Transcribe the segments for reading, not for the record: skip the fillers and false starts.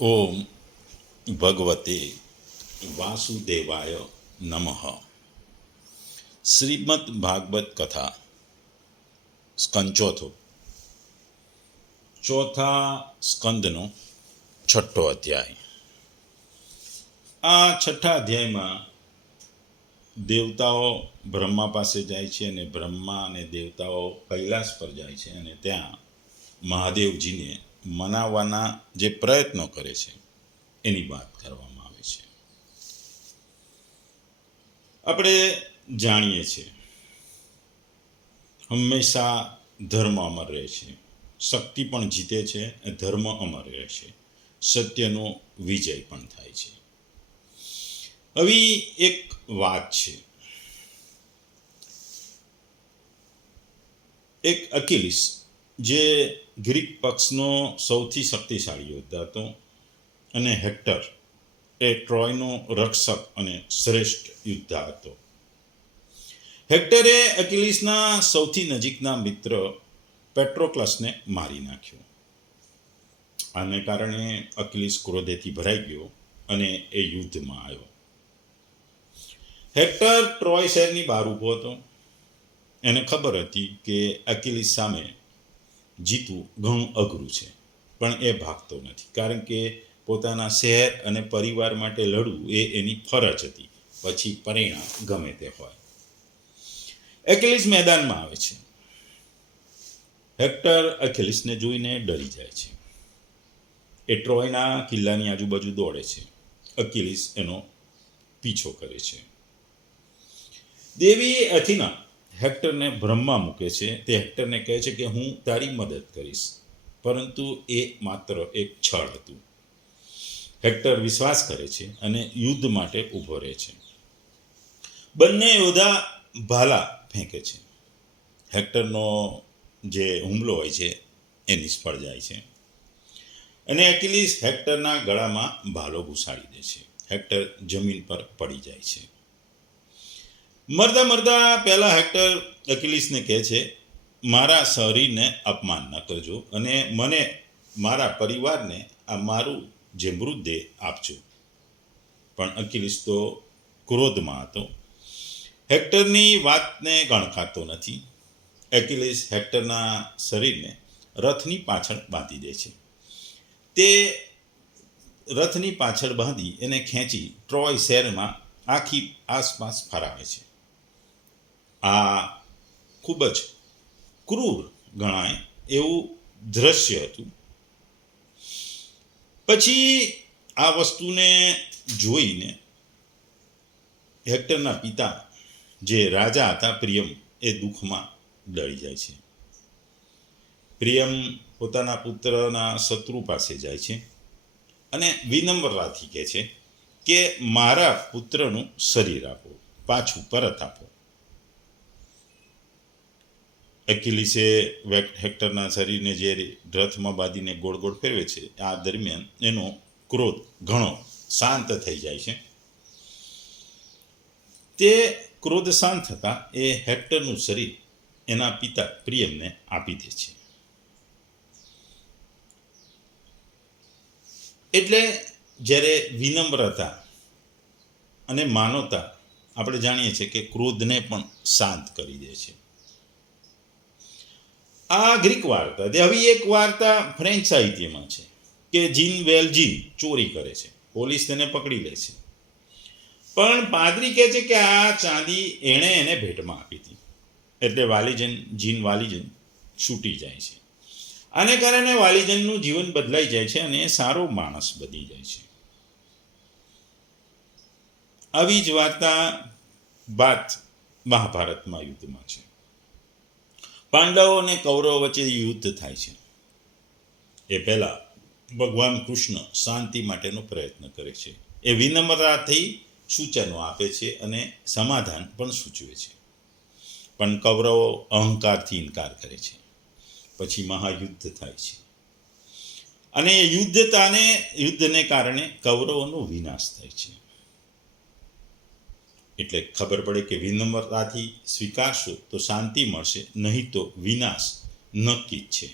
ઓમ ભગવતે વાસુદેવાય નમઃ. શ્રીમદ ભાગવત કથા સ્કંદ ચોથા સ્કંદનો છઠ્ઠો અધ્યાય. આ છઠ્ઠા અધ્યાયમાં દેવતાઓ બ્રહ્મા પાસે જાય છે અને બ્રહ્મા અને દેવતાઓ કૈલાસ પર જાય છે અને ત્યાં મહાદેવજીને મનાવવાના જે પ્રયત્નો કરે છે એની વાત કરવામાં આવે છે. આપણે જાણીએ છીએ હંમેશા ધર્મ અમર રહે છે, શક્તિ પણ જીતે છે, ધર્મ અમર રહે છે, સત્યનો વિજય પણ થાય છે. આવી એક વાત છે, એક અકિલિસ જે ગ્રીક પક્ષનો સૌથી શક્તિશાળી યોદ્ધા હતો અને હેક્ટર એ ટ્રોયનો રક્ષક અને શ્રેષ્ઠ યોદ્ધા હતો. હેક્ટરે અકિલિસના સૌથી નજીકના મિત્ર પેટ્રોક્લસને મારી નાખ્યો. આને કારણે અકિલિસ ક્રોધેથી ભરાઈ ગયો અને એ યુદ્ધમાં આવ્યો. હેક્ટર ટ્રોય શહેરની બહાર ઊભો હતો. એને ખબર હતી કે અકિલિસ સામે જીતવું ઘણું અઘરું છે, પણ એ ભાગતો નથી, કારણ કે પોતાના શહેર અને પરિવાર માટે લડવું એ એની ફરજ હતી, પછી પરિણામ ગમે તે હોય. અકિલિસ મેદાનમાં આવે છે. હેક્ટર અકિલિસને જોઈને ડરી જાય છે. એ ટ્રોયના કિલ્લાની આજુબાજુ દોડે છે. અકિલિસ એનો પીછો કરે છે. દેવી અથિના હેક્ટરને ભ્રમમાં મૂકે છે. તે હેક્ટરને કહે છે કે હું તારી મદદ કરીશ, પરંતુ એ માત્ર એક છળ હતું. હેક્ટર વિશ્વાસ કરે છે અને યુદ્ધ માટે ઊભો રહે છે. બંને યોદ્ધા ભાલા ફેંકે છે. હેક્ટરનો જે હુમલો હોય છે એ નિષ્ફળ જાય છે અને અકિલિસ હેક્ટરના ગળામાં ભાલો ઘુસાડી દે છે. હેક્ટર જમીન પર પડી જાય છે. મરતા મરતા પહેલા હેક્ટર અકિલિસને કહે છે, મારા શરીરને અપમાન ન કરજો અને મને મારા પરિવારને આ મારું જે મૃતદેહ આપજો. પણ અકિલિસ તો ક્રોધમાં હતો. હેક્ટરની વાતને ગણકારતો નથી. અકિલિસ હેક્ટરના શરીરને રથની પાછળ બાંધી દે છે. તે રથની પાછળ બાંધી એને ખેંચી ટ્રોય શહેરમાં આખી આસપાસ ફરાવે છે. આ ખૂબ જ ક્રૂર ગણાય એવું દ્રશ્ય હતું. પછી આ વસ્તુને જોઈને હેક્ટરના પિતા જે રાજા હતા પ્રિયમ, એ દુઃખમાં ડળી જાય છે. પ્રિયમ પોતાના પુત્રના શત્રુ પાસે જાય છે અને વિનમ્રતાથી કહે છે કે મારા પુત્રનું શરીર આપો, પાછું પરત આપો. અકિલિસે હેક્ટરના શરીરને જે રથમાં બાંધીને ગોળ ગોળ ફેરવે છે, આ દરમિયાન એનો ક્રોધ ઘણો શાંત થઈ જાય છે. તે ક્રોધ શાંત થતાં એ હેક્ટરનું શરીર એના પિતા પ્રિયમને આપી દે છે. એટલે જ્યારે વિનમ્રતા અને માનવતા, આપણે જાણીએ છીએ કે ક્રોધને પણ શાંત કરી દે છે. આ ગ્રીક વાર્તા. આવી એક વાર્તા ફ્રેન્ચ સાહિત્યમાં છે કે જીન વેલ્જીન ચોરી કરે છે. પોલીસ તેને પકડી લે છે, પણ પાદરી કહે છે કે આ ચાંદી એણે એને ભેટમાં આપી હતી. એટલે જીન વાલીજન છૂટી જાય છે. આને કારણે વાલીજનનું જીવન બદલાઈ જાય છે અને સારો માણસ બની જાય છે. આવી જ વાર્તા વાત મહાભારતમાં યુદ્ધમાં છે. પાંડવો અને કૌરવો વચ્ચે યુદ્ધ થાય છે. એ પહેલા ભગવાન કૃષ્ણ શાંતિ માટેનો પ્રયત્ન કરે છે. એ વિનમ્રતાથી સૂચનો આપે છે અને સમાધાન પણ સૂચવે છે. પણ કૌરવો અહંકારથી ઇનકાર કરે છે. પછી મહાયુદ્ધ થાય છે અને યુદ્ધને કારણે કૌરવોનો વિનાશ થાય છે. એટલે ખબર પડે કે વિનમ્રતાથી સ્વીકારશો તો શાંતિ મળશે, નહીં તો વિનાશ નક્કી જ છે.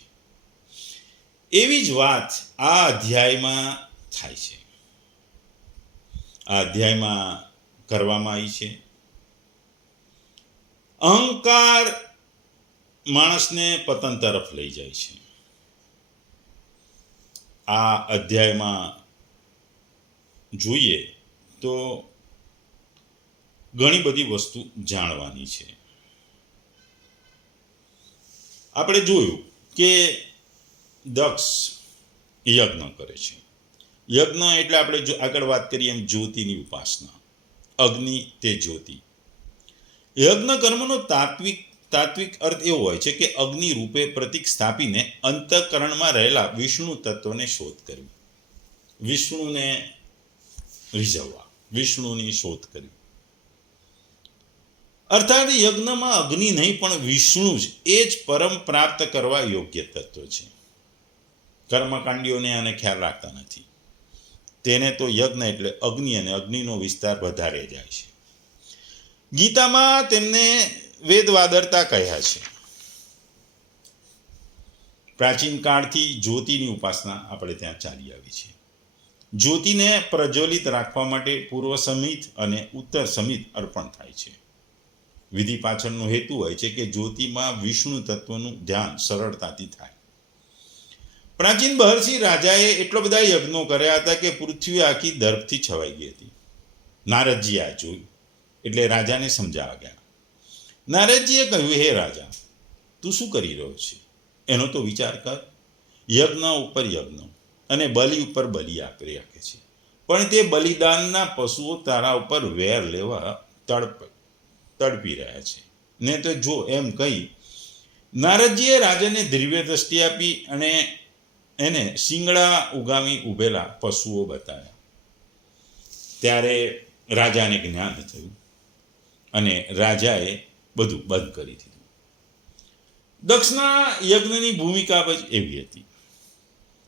એવી જ વાત આ અધ્યાયમાં થાય છે. આ અધ્યાયમાં કરવામાં આવી છે. અહંકાર માણસને પતન તરફ લઈ જાય છે. આ અધ્યાયમાં જોઈએ તો ઘણી બધી વસ્તુ જાણવાની છે. આપણે જોયું કે દક્ષ યજ્ઞ કરે છે. યજ્ઞ એટલે આપણે જો આગળ વાત કરીએ એમ જ્યોતિની ઉપાસના. અગ્નિ તે જ્યોતિ. યજ્ઞ કર્મનો તાત્વિક અર્થ એવો હોય છે કે અગ્નિ રૂપે પ્રતિક સ્થાપીને અંતઃકરણમાં રહેલા વિષ્ણુ તત્વને શોધ કરવી, વિષ્ણુને રીઝવવા, વિષ્ણુની શોધ કરવી. અર્થાત યજ્ઞમાં અગ્નિ નહીં પણ વિષ્ણુ જ એ જ પરમ પ્રાપ્ત કરવા યોગ્ય તત્વ છે. કર્મકાંડીઓને આને ખ્યાલ રાખતા નથી. તેને તો યજ્ઞ એટલે અગ્નિ અને અગ્નિનો વિસ્તાર વધારે જાય છે. ગીતામાં તેમને વેદવાદરતા કહ્યા છે. પ્રાચીન કાળથી જ્યોતિની ઉપાસના આપણે ત્યાં ચાલી આવી છે. જ્યોતિને પ્રજ્વલિત રાખવા માટે પૂર્વ સમિત અને ઉત્તર સમિત અર્પણ થાય છે. વિધિ પાછળનો હેતુ હોય છે કે જ્યોતિમાં વિષ્ણુ તત્વનું ધ્યાન સરળતાથી થાય. પ્રાચીન બહર્ષિ રાજાએ એટલો બધા યજ્ઞો કર્યા હતા કે પૃથ્વી આખી દર્ભથી છવાઈ ગઈ હતી. નારદજી આ જોયું એટલે રાજાને સમજાવવા ગયા. નારદજીએ કહ્યું, હે રાજા, તું શું કરી રહ્યો છે? એનો તો વિચાર કર. યજ્ઞ ઉપર યજ્ઞ અને બલિ ઉપર બલિ આપી રાખે છે, પણ તે બલિદાનના પશુઓ તારા ઉપર વેર લેવા તડપી રહ્યા છે ને તો જો એમ કહી નારદજીએ રાજાને દિવ્ય દ્રષ્ટિ આપી અને એને શિંગડા ઉગામી ઉભેલા પશુઓ બતાવ્યા. ત્યારે રાજાને જ્ઞાન થયું અને રાજાએ બધું બંધ કરી દીધું. દક્ષના યજ્ઞની ભૂમિકા જ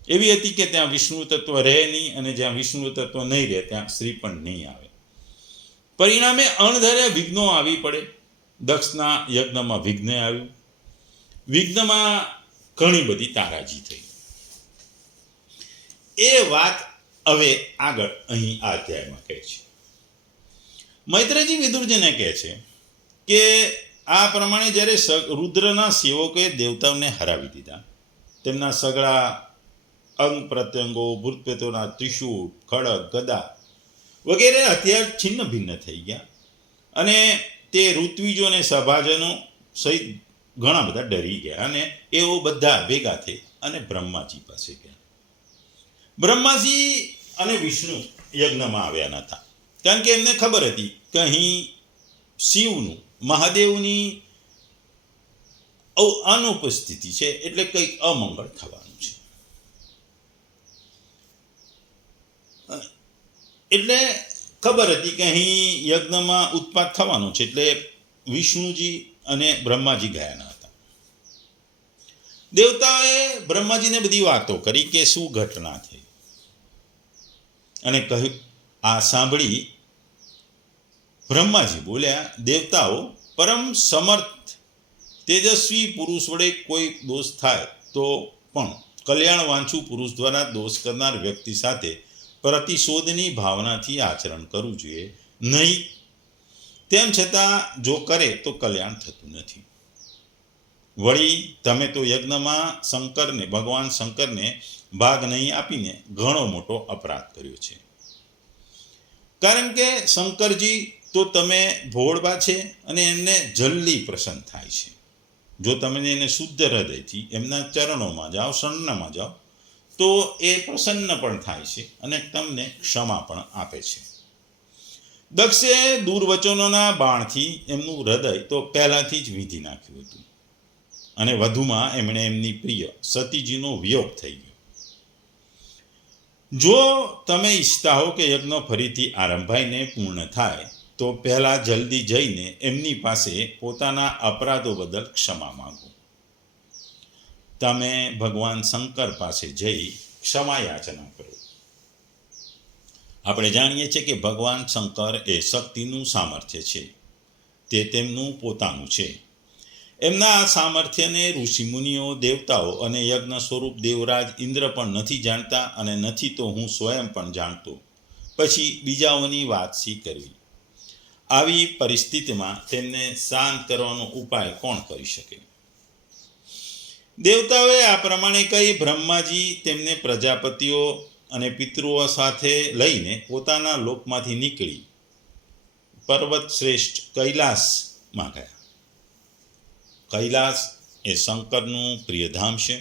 એવી હતી કે ત્યાં વિષ્ણુ તત્વ રહે નહીં અને જ્યાં વિષ્ણુ તત્વ નહીં રહે ત્યાં શ્રી પણ નહીં આવે. પરિણામે અણધાર્યા વિઘ્નો આવી પડે. દક્ષના યજ્ઞમાં વિઘ્ન આવ્યું. વિઘ્નમાં ઘણી બધી તારાજી થઈ. એ વાત હવે આગળ અહીં આ અધ્યાયમાં કહે છે. મૈત્રેયજી વિદુરજીને કહે છે કે આ પ્રમાણે જ્યારે રુદ્રના સેવકોએ દેવતાઓને હરાવી દીધા, તેમના સગળા અંગ પ્રત્યંગો, ભૂતપ્રેતોના ત્રિશૂળ, ખડગ, ગદા વગેરે હથિયાર છિન્ન ભિન્ન થઈ ગયા અને તે ઋત્વિજો અને સભાજનો સહિત ઘણા બધા ડરી ગયા અને એઓ બધા ભેગા થઈ અને બ્રહ્માજી પાસે ગયા. બ્રહ્માજી અને વિષ્ણુ યજ્ઞમાં આવ્યા નહોતા, કારણ કે એમને ખબર હતી કે અહીં શિવનું, મહાદેવની અનુપસ્થિતિ છે એટલે કંઈક અમંગળ થવાનું છે. એટલે ખબર હતી કે અહીં યજ્ઞમાં ઉત્પાત થવાનો છે, એટલે વિષ્ણુજી અને બ્રહ્માજી ગયા ન હતા. દેવતાઓએ બ્રહ્માજીને બધી વાતો કરી કે શું ઘટના થઈ અને કહ્યું. આ સાંભળી બ્રહ્માજી બોલ્યા, દેવતાઓ, પરમ સમર્થ તેજસ્વી પુરુષ વડે કોઈ દોષ થાય તો પણ કલ્યાણવાંછુ પુરુષ દ્વારા દોષ કરનાર વ્યક્તિ સાથે પ્રતિશોધની ભાવનાથી આચરણ કરવું જોઈએ નહીં. તેમ છતાં જો કરે તો કલ્યાણ થતું નથી. વળી તમે તો યજ્ઞમાં ભગવાન શંકરને ભાગ નહીં આપીને ઘણો મોટો અપરાધ કર્યો છે. કારણ કે શંકરજી તો તમે ભોળબા છે અને એમને જલ્દી પ્રસન્ન થાય છે. જો તમે એને શુદ્ધ હૃદયથી એમના ચરણોમાં જાઓ, શરણમાં જાઓ, તો એ પ્રસન્ન પણ થાય છે અને તમને ક્ષમા પણ આપે છે. દક્ષે દુર્વચનોના બાણથી એમનું હૃદય તો પહેલાથી જ વીંધી નાખ્યું હતું અને વધુમાં એમણે એમની પ્રિય સતીજીનો વિયોગ થઈ ગયો. જો તમે ઈચ્છતા હો કે યજ્ઞ ફરીથી આરંભાઈને પૂર્ણ થાય તો પહેલાં જલ્દી જઈને એમની પાસે પોતાના અપરાધો બદલ ક્ષમા માંગો. તમે ભગવાન શંકર પાસે જઈ ક્ષમા યાચના કરો. આપણે જાણીએ છીએ કે ભગવાન શંકર એ શક્તિનું સામર્થ્ય છે, તે તેમનું પોતાનું છે. એમના આ સામર્થ્યને ઋષિમુનિઓ, દેવતાઓ અને યજ્ઞ સ્વરૂપ દેવરાજ ઇન્દ્ર પણ નથી જાણતા, અને નથી તો હું સ્વયં પણ જાણતો. પછી બીજાઓની વાત શી કરવી? આવી પરિસ્થિતિમાં તેમને શાંત કરવાનો ઉપાય કોણ કરી શકે? દેવતાઓએ આ પ્રમાણે કહી બ્રહ્માજી તેમને પ્રજાપતિઓ અને પિતૃઓ સાથે લઈને પોતાના લોકમાંથી નીકળી પર્વત શ્રેષ્ઠ કૈલાસમાં ગયા. કૈલાસ એ શંકરનું પ્રિયધામ છે.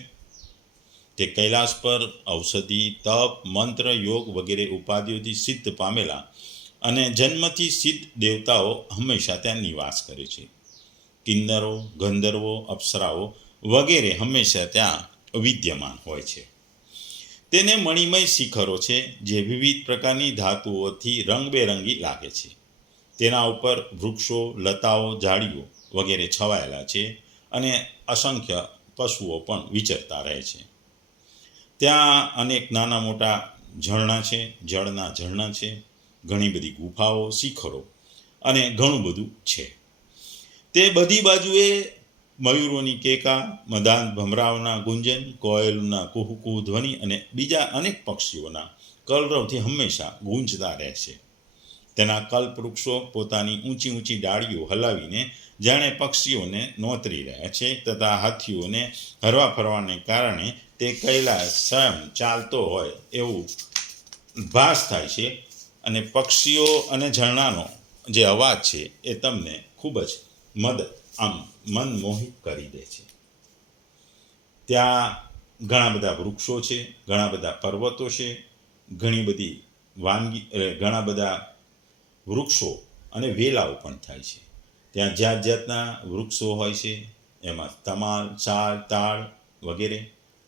તે કૈલાસ પર ઔષધિ, તપ, મંત્ર, યોગ વગેરે ઉપાધિઓથી સિદ્ધ પામેલા અને જન્મથી સિદ્ધ દેવતાઓ હંમેશા ત્યાં નિવાસ કરે છે. કિન્નરો, ગંધર્વો, અપ્સરાઓ વગેરે હંમેશા ત્યાં વિદ્યમાન હોય છે. તેને મણિમય શિખરો છે, જે વિવિધ પ્રકારની ધાતુઓથી રંગબેરંગી લાગે છે. તેના ઉપર વૃક્ષો, લતાઓ, ઝાડીઓ વગેરે છવાયેલા છે, અને અસંખ્ય પશુઓ પણ વિચરતા રહે છે. ત્યાં અનેક નાના મોટા ઝરણા છે, જળના ઝરણા છે, ઘણી બધી ગુફાઓ, શિખરો અને ઘણું બધું છે. તે બધી બાજુએ મયુરોની કેકા, મદાન ભમરાઓના ગુંજન, કોયલના કુહુ ધ્વનિ અને બીજા અનેક પક્ષીઓના કલરવથી હંમેશા ગુંજતા રહે છે. તેના કલ્પવૃક્ષો પોતાની ઊંચી ઊંચી ડાળીઓ હલાવીને જાણે પક્ષીઓને નોતરી રહ્યા છે, તથા હાથીઓને હરવા ફરવાને કારણે તે કૈલાસ સ્વયં ચાલતો હોય એવું ભાસ થાય છે. અને પક્ષીઓ અને ઝરણાનો જે અવાજ છે એ તમને ખૂબ જ મનમોહિત કરી દે છે. ત્યાં ઘણા બધા વૃક્ષો છે, ઘણા બધા પર્વતો છે, ઘણી બધી ઘણા બધા વૃક્ષો અને વેલાઓ પણ થાય છે. ત્યાં જાત જાતના વૃક્ષો હોય છે, એમાં તમાલ, સાલ, તાળ વગેરે,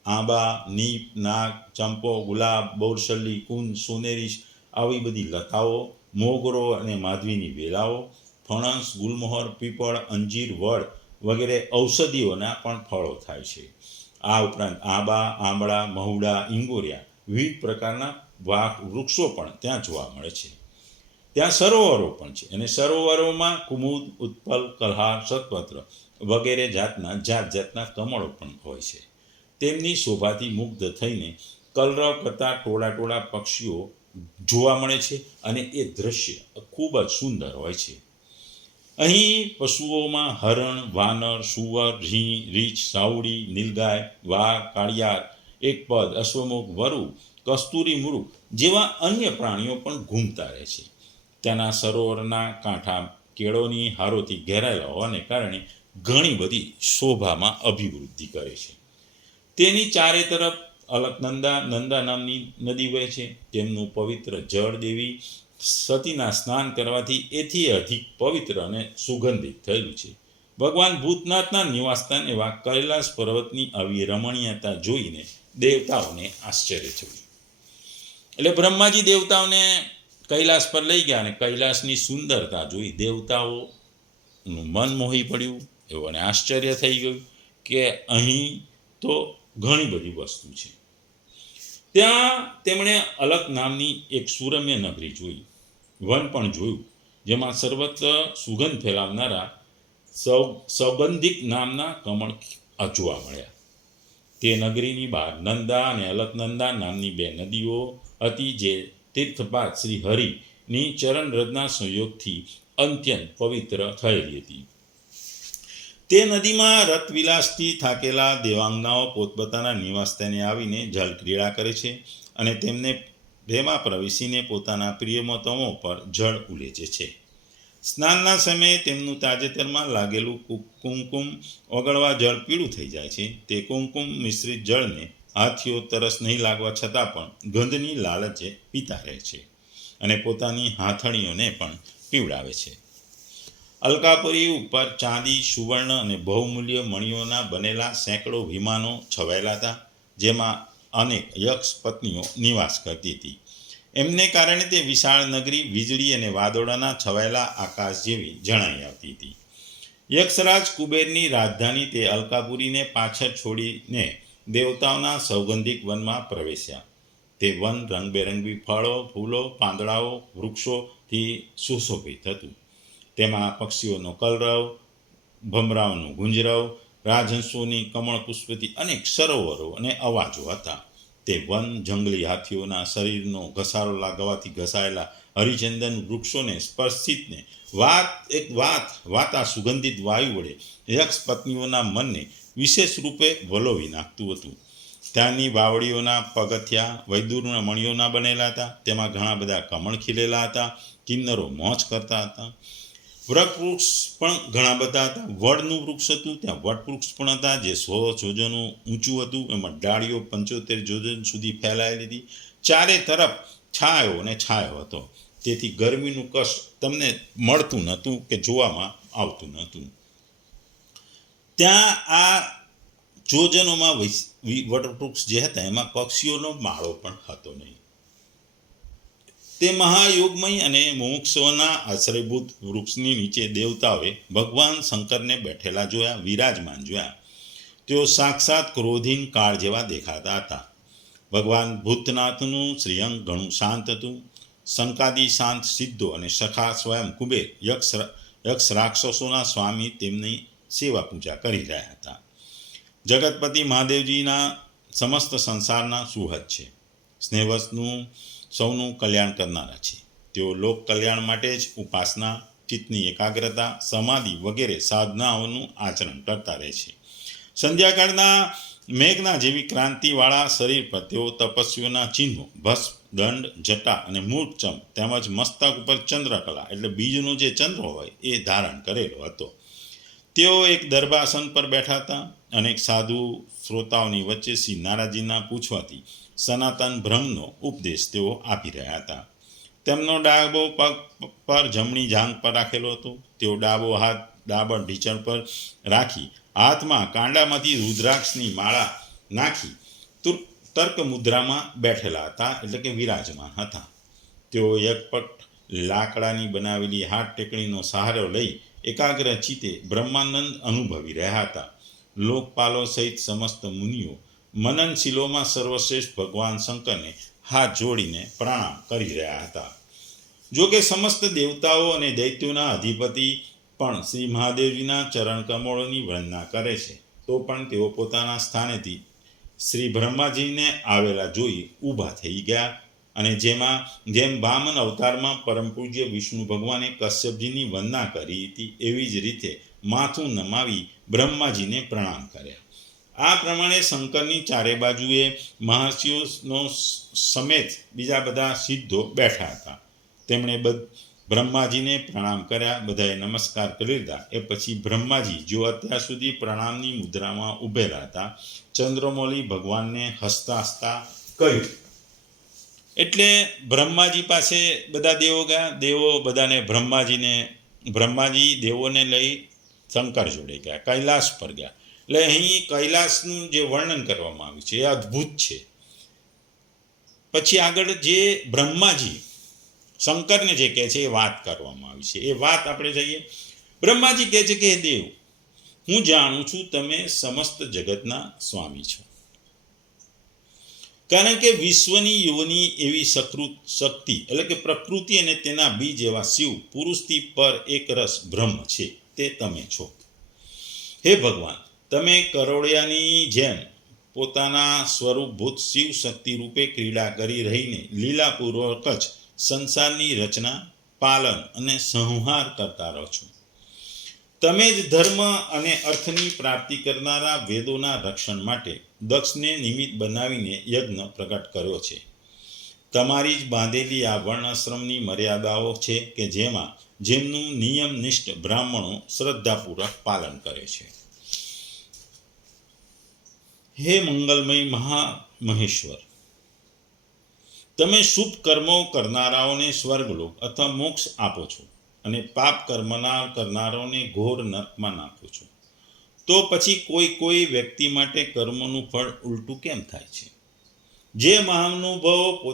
આંબા, નીપ, નાગ, ચંપો, ગુલાબ, બોરસલ્લી, કુંદ, સોનેરી આવી બધી લતાઓ, મોગરો અને માધવીની વેલાઓ, ફણસ, ગુલમોહર, પીપળ, અંજીર, વડ વગેરે ઔષધિઓના પણ ફળો થાય છે. આ ઉપરાંત આંબા, આંબળા, મહુડા, ઇંગોરિયા વિવિધ પ્રકારના વૃક્ષો પણ ત્યાં જોવા મળે છે. ત્યાં સરોવરો પણ છે, અને સરોવરોમાં કુમુદ, ઉત્પલ, કલ્હાર, સતપત્ર વગેરે જાત જાતના કમળો પણ હોય છે. તેમની શોભાથી મુગ્ધ થઈને કલરવ કરતા ટોળા ટોળા પક્ષીઓ જોવા મળે છે, અને એ દ્રશ્ય ખૂબ જ સુંદર હોય છે. અહીં પશુઓમાં હરણ, વાનર, સુવર, રીંછ, રીંછ, સાવડી, નીલગાય, વાઘ, કાળિયાર, એકપદ, અશ્વમુખ, વરુ, કસ્તુરી મૃગ જેવા અન્ય પ્રાણીઓ પણ ઘૂમતા રહે છે. ત્યાંના સરોવરના કાંઠા કેળોની હારોથી ઘેરાયેલા હોવાને કારણે ઘણી બધી શોભામાં અભિવૃદ્ધિ કરે છે. તેની ચારે તરફ નંદા નામની નદી વહે છે. તેમનું પવિત્ર જળ દેવી સતીના સ્નાન કરવાથી એથી અધિક પવિત્ર અને સુગંધિત થયેલું છે. ભગવાન ભૂતનાથના નિવાસસ્થાન એવા કૈલાસ પર્વતની આવી રમણીયતા જોઈને દેવતાઓને આશ્ચર્ય થયું. એટલે બ્રહ્માજી દેવતાઓને કૈલાસ પર લઈ ગયા, અને કૈલાસની સુંદરતા જોઈ દેવતાઓનું મન મોહી પડ્યું. એઓને આશ્ચર્ય થઈ ગયું કે અહીં તો ઘણી બધી વસ્તુ છે. ત્યાં તેમણે અલગ નામની એક સુરમ્ય નગરી જોઈ, વન પણ જોયું, જેમાં સર્વત્ર સુગંધ ફેલાવનારા સૌગંધિક નામના કમળ જોવા મળ્યા. તે નગરીની બહાર નંદા અને અલકનંદા નામની બે નદીઓ હતી, જે તીર્થપાત શ્રી હરિની ચરણ રજના સંયોગથી અત્યંત પવિત્ર થયેલી હતી. તે નદીમાં રથવિલાસથી થાકેલા દેવાંગનાઓ પોતપોતાના નિવાસસ્થાને આવીને જળ ક્રીડા કરે છે, અને તેમાં પ્રવેશીને પોતાના પ્રિયતમો પર જળ ઉલેચે છે. સ્નાનના સમયે તેમનું તાજેતરમાં લાગેલું કુમકુમ ઓગળવા જળ પીળું થઈ જાય છે. તે કુમકુમ મિશ્રિત જળને હાથીઓ તરસ નહીં લાગવા છતાં પણ ગંધની લાલચે પીતા રહે છે, અને પોતાની હાથણીઓને પણ પીવડાવે છે. અલકાપુરી ઉપર ચાંદી, સુવર્ણ અને બહુમૂલ્ય મણિઓના બનેલા સેંકડો વિમાનો છવાયેલા હતા, જેમાં અનેક યક્ષ પત્નીઓ નિવાસ કરતી હતી. એમને કારણે તે વિશાળ નગરી વીજળી અને વાદળોના છવાયેલા આકાશ જેવી જણાઈ આવતી હતી. યક્ષરાજ કુબેરની રાજધાની તે અલકાપુરીને પાછળ છોડીને દેવતાઓના સૌગંધિક વનમાં પ્રવેશ્યા. તે વન રંગબેરંગી ફળો, ફૂલો, પાંદડાઓ, વૃક્ષોથી સુશોભિત હતું. તેમાં પક્ષીઓનો કલરવ, ભમરાઓનો ગુંજરાવ, રાજહંસોની કમળ પુષ્પથી અનેક સરોવરો અને અવાજો હતા. તે વન જંગલી હાથીઓના શરીરનો ઘસારો લાગવાથી ઘસાયેલા હરિચંદન વૃક્ષોને સ્પર્શિતને વાતા સુગંધિત વાયુ વડે યક્ષ પત્નીઓના મનને વિશેષ રૂપે વલોવી નાખતું હતું. ત્યાંની વાવડીઓના પગથિયા વૈદુરના મણીઓના બનેલા હતા. તેમાં ઘણા બધા કમળ ખીલેલા હતા. કિન્નરો મોજ કરતા હતા. વૃક્ષ પણ ઘણા બધા હતા. વડનું વૃક્ષ હતું, ત્યાં વટ વૃક્ષ પણ હતા જે 100 જોજનો ઊંચું હતું. એમાં ડાળીઓ 75 જોજન સુધી ફેલાયેલી હતી. ચારે તરફ છાયો અને છાયો હતો, તેથી ગરમીનું કષ્ટ તમને મળતું નહોતું કે જોવામાં આવતું નહોતું. ત્યાં આ જોજનોમાં વટવૃક્ષ જે હતા એમાં પક્ષીઓનો માળો પણ હતો નહીં. તે મહાયોગમય અને મોક્ષોના આશ્રયભૂત વૃક્ષની નીચે દેવતાઓએ ભગવાન શંકરને બેઠેલા જોયા, વિરાજમાન જોયા. તેઓ સાક્ષાત ક્રોધીન કાળ જેવા દેખાતા હતા. ભગવાન ભૂતનાથનું શ્રીઅંગ ઘણું શાંત હતું. શંકાદી શાંત સિદ્ધો અને સખા સ્વયં કુબેર યક્ષ રાક્ષસોના સ્વામી તેમની સેવા પૂજા કરી રહ્યા હતા. જગતપતિ મહાદેવજીના સમસ્ત સંસારના સુહદ છે. સ્નેહવશનું સૌનું કલ્યાણ કરનારા છે. તેઓ લોક કલ્યાણ માટે જ ઉપાસના, ચિત્તની એકાગ્રતા, સમાધિ વગેરે સાધનાઓનું આચરણ કરતા રહે છે. સંધ્યાકાળના મેઘના જેવી ક્રાંતિવાળા શરીર પર તેઓ તપસ્વીઓના ચિહ્નો ભસ્મ, દંડ, જટા અને મૂર્છચમ તેમજ મસ્તક ઉપર ચંદ્રકલા એટલે બીજનો જે ચંદ્ર હોય એ ધારણ કરેલો હતો. તેઓ એક દરબાસન પર બેઠા હતા. અનેક સાધુ શ્રોતાઓની વચ્ચે શ્રી નારાયણજીના પૂછવાથી સનાતન બ્રહ્મનો ઉપદેશ તેઓ આપી રહ્યા હતા. તેમનો ડાબો પગ પર જમણી જાંઘ પર રાખેલો હતો. તેઓ ડાબો હાથ ડાબા ઢીંચણ પર રાખી હાથમાં કાંડામાંથી રુદ્રાક્ષની માળા નાખી તર્ક મુદ્રામાં બેઠેલા હતા, એટલે કે વિરાજમાન હતા. તેઓ એકપટ લાકડાની બનાવેલી હાથ ટેકણીનો સહારો લઈ એકાગ્ર ચિત્તે બ્રહ્માનંદ અનુભવી રહ્યા હતા. લોકપાલો સહિત સમસ્ત મુનિઓ મનનશીલોમાં સર્વશ્રેષ્ઠ ભગવાન શંકરને હાથ જોડીને પ્રણામ કરી રહ્યા હતા. જોકે સમસ્ત દેવતાઓ અને દૈત્યોના અધિપતિ પણ શ્રી મહાદેવજીના ચરણ કમળોની વંદના કરે છે, તો પણ તેઓ પોતાના સ્થાનેથી શ્રી બ્રહ્માજીને આવેલા જોઈ ઊભા થઈ ગયા અને જેમ વામન અવતારમાં પરમ પૂજ્ય વિષ્ણુ ભગવાને કશ્યપજીની વંદના કરી હતી એવી જ રીતે માથું નમાવી બ્રહ્માજીને પ્રણામ કર્યા. આ પ્રમાણે શંકરની ચારે બાજુએ મહર્ષિઓનો સમેત બીજા બધા સિદ્ધો બેઠા હતા. તેમણે બ્રહ્માજીને પ્રણામ કર્યા. બધાએ નમસ્કાર કરી લીધા. એ પછી બ્રહ્માજી જો અત્યાર સુધી પ્રણામની મુદ્રામાં ઊભેલા હતા, ચંદ્રમૌલી ભગવાનને હસતા હસતા કહ્યું. એટલે બ્રહ્માજી પાસે બધા દેવો ગયા. દેવો બધાને બ્રહ્માજી દેવોને લઈ શંકર જોડે ગયા, કૈલાસ પર ગયા. એટલે અહીં કૈલાસનું જે વર્ણન કરવામાં આવ્યું છે એ અદ્ભુત છે. પછી આગળ જે બ્રહ્માજી શંકરને જે કહે છે એ વાત કરવામાં આવી છે. એ વાત આપણે જઈએ. બ્રહ્માજી કહે છે કે હે દેવ, હું જાણું છું તમે સમસ્ત જગતના સ્વામી છો, કારણ કે વિશ્વની યોની એવી શક્તિ એટલે કે પ્રકૃતિ અને તેના બીજ એવા શિવ પુરુષથી પર એક રસ બ્રહ્મ છે, તે તમે છો. હે ભગવાન, તમે કરોળિયાની જેમ પોતાના સ્વરૂપભૂત શિવ શક્તિ રૂપે ક્રીડા કરી રહીને લીલાપૂર્વક જ સંસારની રચના, પાલન અને સંહાર કરતા રહો છો. તમે જ ધર્મ અને અર્થની પ્રાપ્તિ કરનારા વેદોના રક્ષણ માટે દક્ષને નિમિત્ત બનાવીને યજ્ઞ પ્રગટ કર્યો છે. તમારી જ બાંધેલી આ વર્ણાશ્રમની મર્યાદાઓ છે કે જેમનું નિયમનિષ્ઠ બ્રાહ્મણો શ્રદ્ધાપૂર્વક પાલન કરે છે. હે મંગલમય મહામહેશ્વર, તમે શુભ કર્મો કરનારાઓને સ્વર્ગલોક અથવા મોક્ષ આપો છો અને પાપ કરનારાઓને ઘોર નર્કમાં નાખો છો. તો પછી કોઈ વ્યક્તિ માટે કર્મનું ફળ ઉલટું કેમ થાય છે? જે મહાનુભાવો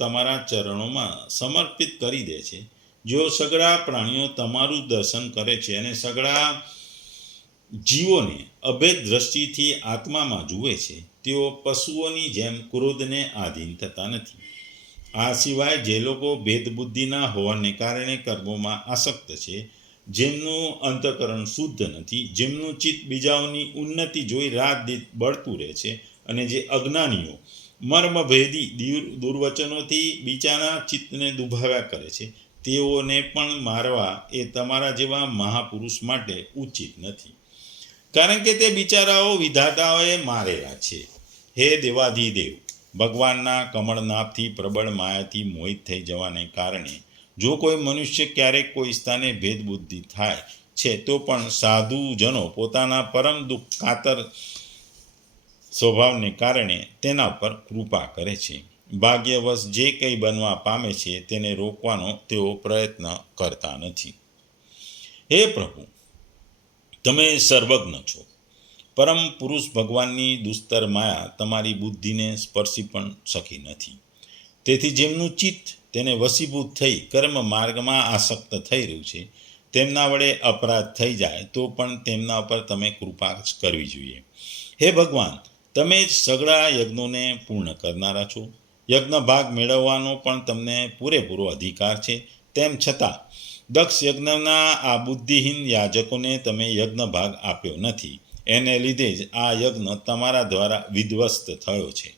તમારા ચરણોમાં સમર્પિત કરી દે છે, જેઓ સગળા પ્રાણીઓ તમારું દર્શન કરે છે અને સગળા જીવોને અભેદ દ્રષ્ટિથી આત્મામાં જુએ છે, તેઓ પશુઓની જેમ ક્રોધને આધીન થતા નથી. આ સિવાય જે લોકો ભેદબુદ્ધિના હોવાને કારણે કર્મોમાં આસક્ત છે, જેમનું અંતઃકરણ શુદ્ધ નથી, જેમનું ચિત્ત બીજાઓની ઉન્નતિ જોઈ રાત દીઠ બળતું રહે છે, અને જે અજ્ઞાનીઓ મર્મભેદી દુર્વચનોથી બીજાના ચિત્તને દુભાવ્યા કરે છે, તેઓને પણ મારવા એ તમારા જેવા મહાપુરુષ માટે ઉચિત નથી, કારણ કે તે બિચારાઓ વિધાતાઓએ મારેલા છે. હે દેવાધિદેવ, ભગવાનના કમળનાભથી પ્રબળ માયાથી મોહિત થઈ જવાને કારણે જો કોઈ મનુષ્ય ક્યારેક કોઈ સ્થાને ભેદબુદ્ધિ થાય છે, તો પણ સાધુજનો પોતાના પરમ દુઃખ કાતર સ્વભાવને કારણે તેના પર કૃપા કરે છે. ભાગ્યવશ જે કંઈ બનવા પામે છે તેને રોકવાનો તેઓ પ્રયત્ન કરતા નથી. હે પ્રભુ, તમે સર્વજ્ઞ છો. પરમ પુરુષ ભગવાનની દુસ્તર માયા તમારી બુદ્ધિને સ્પર્શી પણ શકી નથી. તેથી જેમનું ચિત્ત તેને વશીભૂત થઈ કર્મ માર્ગમાં આસક્ત થઈ રહ્યું છે, તેમના વડે અપરાધ થઈ જાય તો પણ તેમના પર તમે કૃપા કરવી જોઈએ. હે ભગવાન, તમે જ સઘળા યજ્ઞોને પૂર્ણ કરનારા છો. યજ્ઞ ભાગ મેળવવાનો પણ તમને પૂરેપૂરો અધિકાર છે. તેમ છતાં દક્ષ યજ્ઞના આ બુદ્ધિહીન યાજકોને તમે યજ્ઞ ભાગ આપ્યો નથી. એને લીધે જ આ યજ્ઞ તમારા દ્વારા વિધ્વસ્ત થયો છે.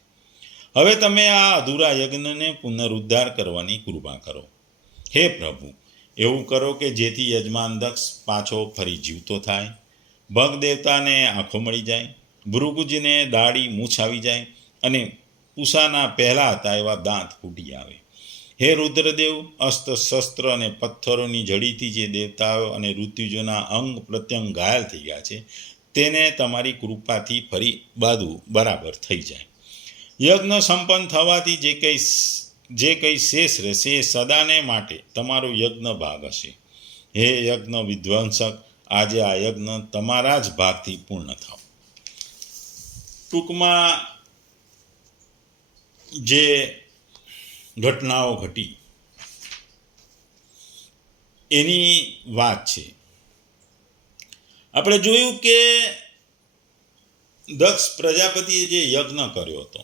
હવે તમે આ અધૂરા યજ્ઞને પુનરુદ્ધાર કરવાની કૃપા કરો. હે પ્રભુ, એવું કરો કે જેથી યજમાન દક્ષ પાછો ફરી જીવતો થાય, ભગ દેવતાને આંખો મળી જાય, ભૃગુજીને દાઢી મૂછ આવી જાય, અને પૂષાના પહેલા હતા એવા દાંત ફૂટી આવે. હે રુદ્રદેવ, અસ્ત્ર શસ્ત્ર અને પથ્થરોની જડીથી જે દેવતાઓ અને ઋત્યુજોના અંગ પ્રત્યંગ ઘાયલ થઈ ગયા છે, તેને તમારી કૃપાથી ફરી બધું બરાબર થઈ જાય. યજ્ઞ સંપન્ન થવાથી જે કંઈ શેષ રહેશે એ સદાને માટે તમારો યજ્ઞ ભાગ હશે. હે યજ્ઞ વિધ્વંસક, આજે આ યજ્ઞ તમારા જ ભાગથી પૂર્ણ થાવ. ટૂંકમાં જે ઘટનાઓ ઘટી એની વાત છે. આપણે જોયું કે દક્ષ પ્રજાપતિએ જે યજ્ઞ કર્યો હતો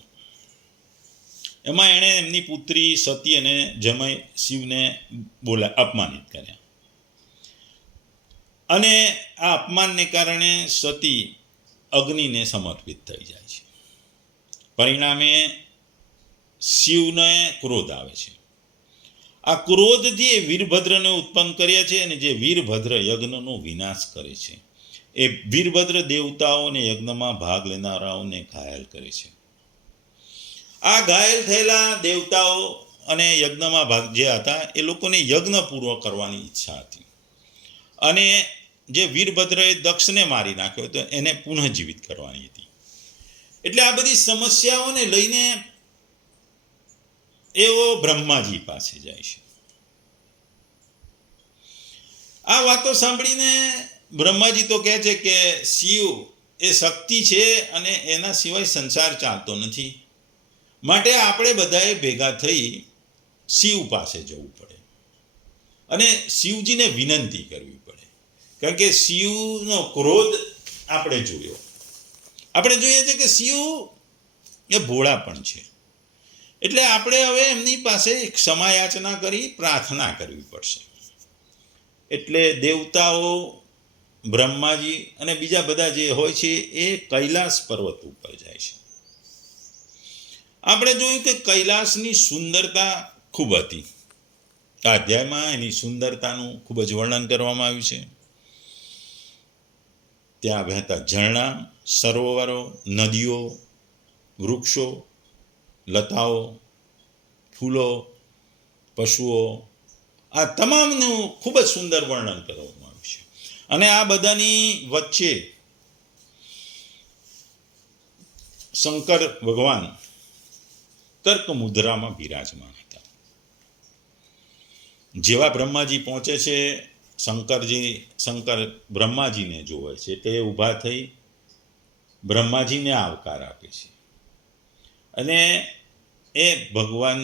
એમાં એણે એમની પુત્રી સતી અને જમય શિવને અપમાનિત કર્યા, અને આ અપમાનને કારણે સતી અગ્નિને સમર્પિત થઈ જાય છે. પરિણામે શિવને ક્રોધ આવે છે. આ ક્રોધથી એ વીરભદ્રને ઉત્પન્ન કર્યા છે, અને જે વીરભદ્ર યજ્ઞનો વિનાશ કરે છે. એ વીરભદ્ર દેવતાઓને યજ્ઞમાં ભાગ લેનારાઓને ઘાયલ કરે છે. આ ઘાયલ થયેલા દેવતાઓ અને યજ્ઞમાં ભાગ જે હતા એ લોકોને યજ્ઞ પૂરો કરવાની ઈચ્છા હતી, અને જે વીરભદ્રએ દક્ષને મારી નાખ્યો હતો એને પુનઃજીવિત કરવાની હતી. એટલે આ બધી સમસ્યાઓને લઈને એવો બ્રહ્માજી પાસે જાય છે. આ વાતો સાંભળીને બ્રહ્માજી તો કહે છે કે શિવ એ શક્તિ છે અને એના સિવાય સંસાર ચાલતો નથી, માટે આપણે બધાએ ભેગા થઈ શિવ પાસે જવું પડે અને શિવજીને વિનંતી કરવી પડે, કારણ કે શિવનો ક્રોધ આપણે જોયો. આપણે જોઈએ છે કે શિવ એ ભોળા પણ છે. એટલે આપણે હવે એમની પાસે ક્ષમા યાચના કરી પ્રાર્થના કરવી પડશે. એટલે દેવતાઓ, બ્રહ્માજી અને બીજા બધા જે હોય છે એ કૈલાસ પર્વત ઉપર જાય છે. આપણે જોયું કે કૈલાસની સુંદરતા ખૂબ હતી. આ અધ્યાયમાં એની સુંદરતાનું ખૂબ જ વર્ણન કરવામાં આવ્યું છે. ત્યાં વહેતા ઝરણા, સરોવરો, નદીઓ, વૃક્ષો, લતાઓ, ફૂલો, પશુઓ, આ તમામનું ખૂબ જ સુંદર વર્ણન કરવામાં આવ્યું છે. અને આ બધાની વચ્ચે શંકર ભગવાન તર્ક મુદ્રામાં બિરાજમાન હતા. જેવા બ્રહ્માજી પહોંચે છે, શંકર બ્રહ્માજીને જોવે છે, એટલે એ ઊભા થઈ બ્રહ્માજીને આવકાર આપે છે, અને એ ભગવાન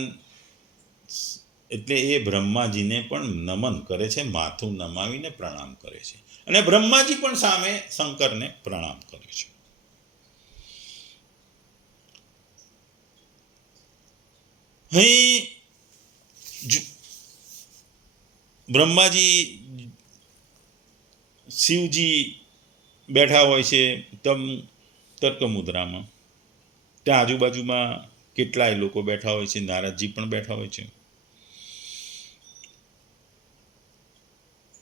એટલે એ બ્રહ્માજીને પણ નમન કરે છે, માથું નમાવીને પ્રણામ કરે છે, અને બ્રહ્માજી પણ સામે શંકરને પ્રણામ કરે છે. અહીં બ્રહ્માજી શિવજી બેઠા હોય છે તર્ક મુદ્રામાં, ત્યાં આજુબાજુમાં કેટલાય લોકો બેઠા હોય છે, નારદજી પણ બેઠા હોય છે.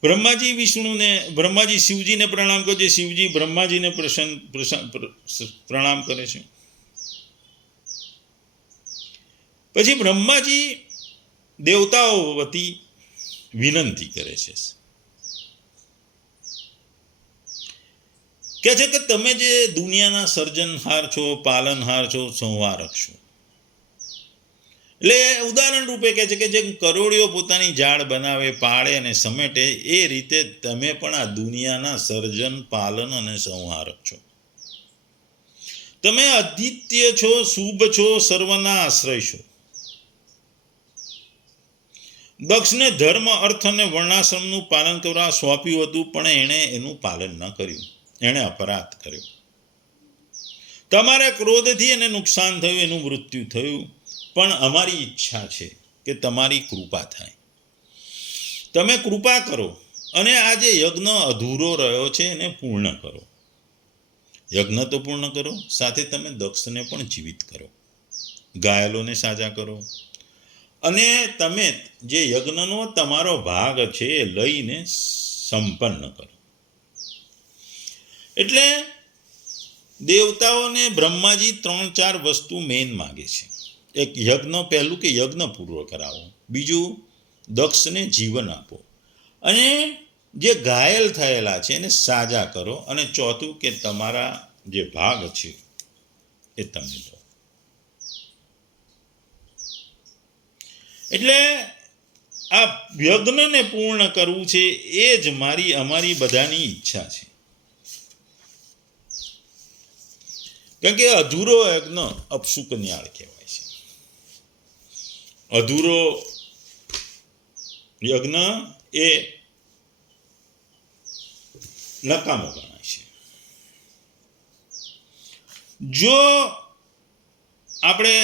બ્રહ્માજી શિવજીને પ્રણામ કરે છે, શિવજી બ્રહ્માજીને પ્રણામ કરે છે. પછી બ્રહ્માજી દેવતાઓ વતી વિનંતી કરે છે કે તમે જે દુનિયાના સર્જનહાર છો, પાલનહાર છો, સંહારક છો. એટલે ઉદાહરણ રૂપે કહે છે કે જે કરોડિયો પોતાની જાળ બનાવે, પાળે અને સમેટે, એ રીતે તમે પણ આ દુનિયાના સર્જન, પાલન અને સંહારક છો. તમે અદ્વિતીય છો, શુભ છો, સર્વના આશ્રય છો. દક્ષને ધર્મ, અર્થ અને વર્ણાશ્રમનું પાલન કરવા સોંપ્યું હતું, પણ એણે એનું પાલન ન કર્યું, એણે અપરાધ કર્યો. તમારા ક્રોધથી એને નુકસાન થયું, એનું મૃત્યુ થયું. પણ અમારી ઈચ્છા છે કે તમારી કૃપા થાય, તમે કૃપા કરો અને આ જે યજ્ઞ અધૂરો રહ્યો છે એને પૂર્ણ કરો. યજ્ઞ તો પૂર્ણ કરો, સાથે તમે દક્ષને પણ જીવિત કરો, ઘાયલોને સાજા કરો, અને તમે જે યજ્ઞનો તમારો ભાગ છે એ લઈને સંપન્ન કરો. એટલે દેવતાઓને બ્રહ્માજી 3-4 વસ્તુ મેઇન માગે છે. એક યજ્ઞ, પહેલું કે યજ્ઞ પૂર્વ કરાવો, બીજું દક્ષને જીવન આપો, અને જે ઘાયલ થયેલા છે એને સાજા કરો, અને ચોથું કે તમારા જે ભાગ છે એ તમે લો. એટલે આ યજ્ઞને પૂર્ણ કરવું છે એ જ અમારી બધાની ઈચ્છા છે. કારણ કે અધૂરો યજ્ઞ અપશુકન્યાળ કહેવાય છે. અધૂરો યજ્ઞ એ નકામો ગણાય છે. જો આપણે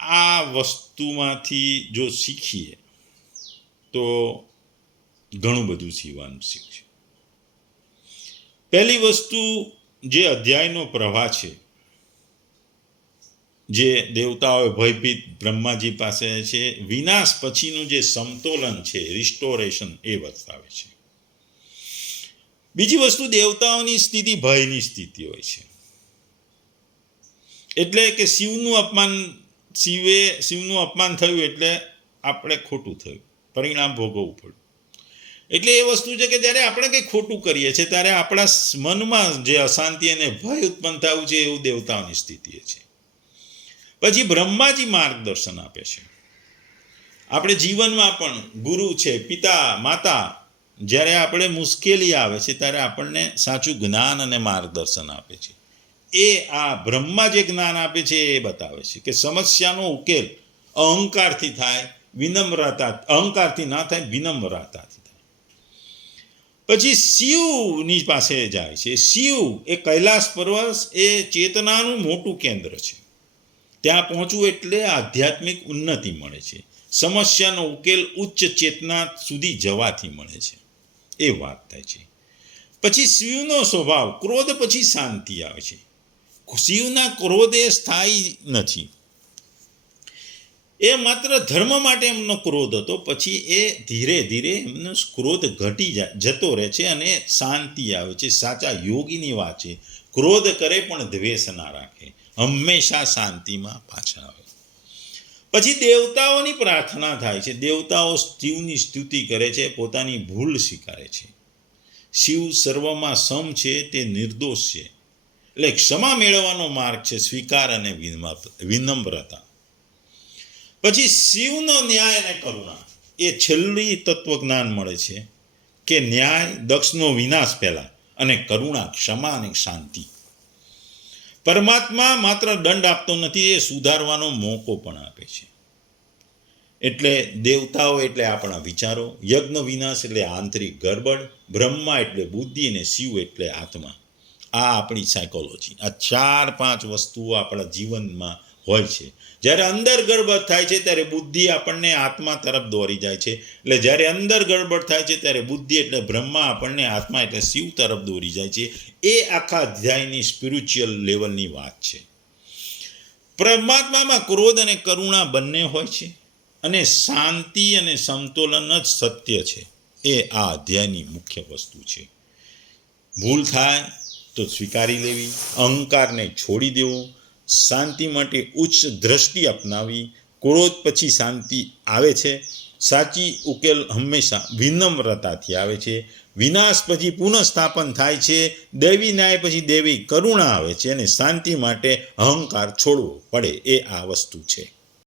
આ વસ્તુમાંથી જો શીખીએ તો ઘણું બધું શીખશે. પહેલી વસ્તુ, જે અધ્યાયનો પ્રવાહ છે, જે દેવતાઓએ ભયભીત બ્રહ્માજી પાસે છે, વિનાશ પછીનું જે સમતોલન છે, રિસ્ટોરેશન, એ બતાવે છે. બીજી વસ્તુ, દેવતાઓની સ્થિતિ ભયની સ્થિતિ હોય છે. એટલે કે શિવનું અપમાન થયું એટલે આપણે ખોટું થયું, પરિણામ ભોગવવું પડ્યું. એટલે એ વસ્તુ છે કે જ્યારે આપણે કંઈ ખોટું કરીએ છીએ ત્યારે આપણા મનમાં જે અશાંતિ અને ભય ઉત્પન્ન થયું છે, એવું દેવતાઓની સ્થિતિ છે. પછી બ્રહ્માજી માર્ગદર્શન આપે છે. આપણે જીવનમાં પણ ગુરુ છે, પિતા, માતા, જ્યારે આપણે મુશ્કેલી આવે છે ત્યારે આપણને સાચું જ્ઞાન અને માર્ગદર્શન આપે છે. એ આ બ્રહ્મા જે જ્ઞાન આપે છે એ બતાવે છે કે સમસ્યાનો ઉકેલ અહંકારથી થાય, અહંકારથી ના થાય, વિનમ્રતાથી થાય. પછી શિવની પાસે જાય છે. શિવ એ કૈલાસ પર્વત એ ચેતનાનું મોટું કેન્દ્ર છે. ત્યાં પહોંચવું એટલે આધ્યાત્મિક ઉન્નતિ મળે છે. સમસ્યાનો ઉકેલ ઉચ્ચ ચેતના સુધી જવાથી મળે છે, એ વાત થાય છે. પછી શિવનો સ્વભાવ, ક્રોધ પછી શાંતિ આવે છે. શિવના ક્રોધ એ સ્થાયી નથી. એ માત્ર ધર્મ માટે એમનો ક્રોધ હતો, પછી એ ધીરે ધીરે એમનો ક્રોધ ઘટી જતો રહે છે અને શાંતિ આવે છે. સાચા યોગીની વાત છે, ક્રોધ કરે પણ દ્વેષ ના રાખે, હંમેશા શાંતિમાં પાછા આવે. પછી દેવતાઓની પ્રાર્થના થાય છે. દેવતાઓ શિવની સ્તુતિ કરે છે, પોતાની ભૂલ સ્વીકારે છે. શિવ સર્વમાં સમ છે, તે નિર્દોષ છે. એટલે ક્ષમા મેળવવાનો માર્ગ છે સ્વીકાર અને વિનમ્રતા. પછી શિવનો ન્યાય અને કરુણા, એ છેલ્લી તત્વજ્ઞાન મળે છે કે ન્યાય, દક્ષનો વિનાશ પહેલા, અને કરુણા, ક્ષમા અને શાંતિ. પરમાત્મા માત્ર દંડ આપતો નથી, એ સુધારવાનો મોકો પણ આપે છે. એટલે દેવતાઓ એટલે આપણા વિચારો, યજ્ઞ વિનાશ એટલે આંતરિક ગરબડ, બ્રહ્મા એટલે બુદ્ધિ, અને શિવ એટલે આત્મા. આ આપણી સાયકોલોજી. આ 4-5 વસ્તુઓ આપણા જીવનમાં હોય છે. જ્યારે અંદર ગડબડ થાય છે ત્યારે બુદ્ધિ આપણને આત્મા તરફ દોરી જાય છે. એટલે જ્યારે અંદર ગડબડ થાય છે ત્યારે બુદ્ધિ એટલે બ્રહ્મા આપણને આત્મા એટલે શિવ તરફ દોરી જાય છે. એ આખા અધ્યાયની સ્પિરિચ્યુઅલ લેવલની વાત છે. પરમાત્મામાં ક્રોધ અને કરુણા બંને હોય છે અને શાંતિ અને સમતોલન જ સત્ય છે. એ આ અધ્યાયની મુખ્ય વસ્તુ છે. ભૂલ થાય તો સ્વીકારી લેવી, અહંકારને છોડી દેવો, શાંતિ માટે ઉચ્ચ દ્રષ્ટિ અપનાવી. ક્રોધ પછી શાંતિ આવે છે. સાચી ઉકેલ હંમેશા વિનમ્રતાથી આવે છે. વિનાશ પછી પુનઃસ્થાપન થાય છે. દૈવી ન્યાય પછી દૈવી કરુણા આવે છે અને શાંતિ માટે અહંકાર છોડવો પડે. એ આ વસ્તુ છે.